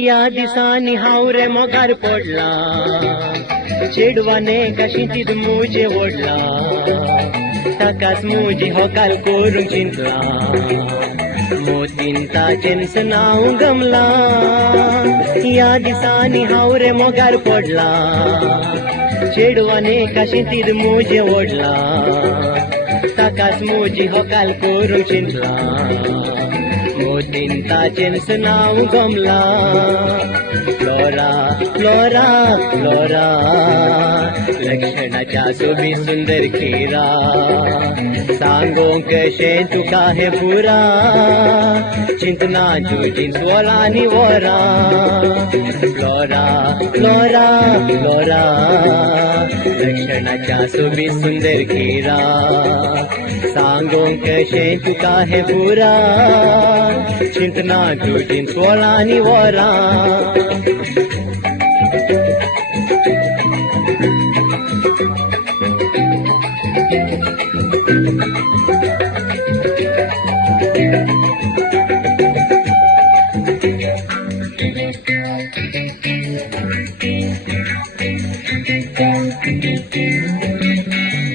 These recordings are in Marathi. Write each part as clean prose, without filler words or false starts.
या दिसांनी हांव रे मोगार पडला, चेडवाने काशींचीत मुजे ओडला, ताकाच मुजी होकाल करूंक चिंतला, मोतीन ताचेंच नांव गमला. या दिसांनी हांव रे मोगार पडला, चेडवाने काशींचीत मुजे ओडला, ताकाच मुजी होकाल करूंक चिंतला, मोतीन ताचेंच नांव गमला. फ्लोरा फ्लोरा फ्लोरा लक्षणाच्या सोबी सुंदर खीरा, सांगोंक कशें तुका हे पुरा, चिंतना जुजीन वरांनी वरा. फ्लोरा फ्लोरा फ्लोरा लक्षणाच्या सोबी सुंदर खीरा, सांगोंक कशें तुका हे पुरा, चिंतना जुजीन वरांनी वरा.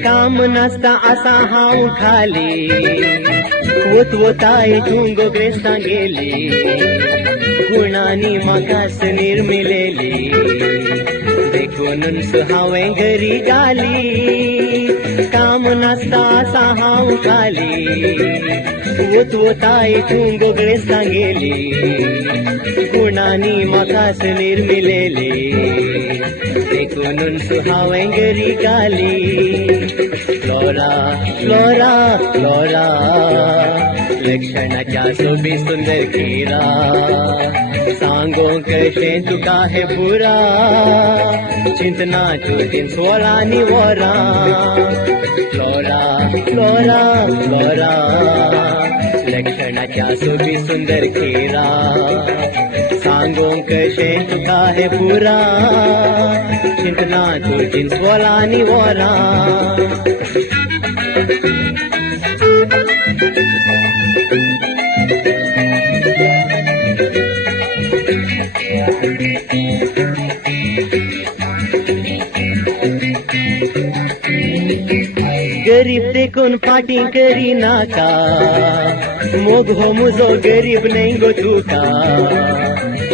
काम नासता आसा हांव खाली, वताय तुंगो क्रेस्तां गेली, गुणांनी म्हाकाच निर्मिलेली, देखूनच हांवें घरी घाली. काम नासता आसा हांव खाली, वताय तुंगो क्रेस्तां गेली, गुणांनी म्हाकाच निर्मिलेली, देखूनच हांवें घरी घाली. फ्लोरा फ्लोरा फ्लोरा लक्षणाच्या सोबी सुंदर खीरा, सांगोंक कशें तुका हे पुरा, चिंतना जुजीन वरांनी वरा. फ्लोरा फ्लोरा फ्लोरा लक्षणाच्या सोबी सुंदर खीरा, सांगोंक कशें तुका हे पुरा, चिंतना जुजीन वरांनी वरा. गरीब देखून फाटी करी नाका, मोग हो मुजो गरीब नाही गो तुका,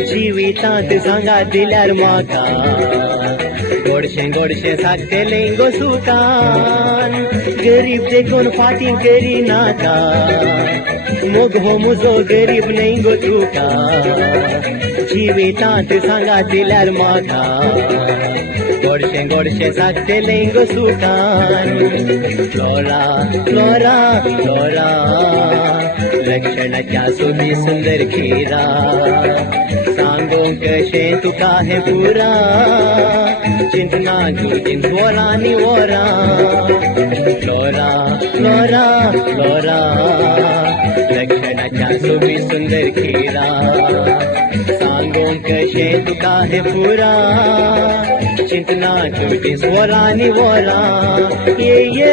जिवितांत सांगा दिल्यार म्हाका, गोडशें गोडशें सांगतलें गो सुकान. गरीब देखून फाटी करी नाका, मोग हो मुजो गरीब नाही गो तुका, जिवितांत सांगा दिल्यार म्हाका, गोडशें गोडशें सांगतलें गो सुकान. फ्लोरा फ्लोरा फ्लोरा लक्षणाच्या सोबी सुंदर खीरा, सांगोंक कशें तुका हे पुरा, चिंतना जुजीन वरांनी वरा. फ्लोरा फ्लोरा फ्लोरा लक्षणाच्या सोबी सुंदर खीरा, सांगोंक कशें तुका हे पुरा, चिंतना जुजीन वरांनी वरा. ये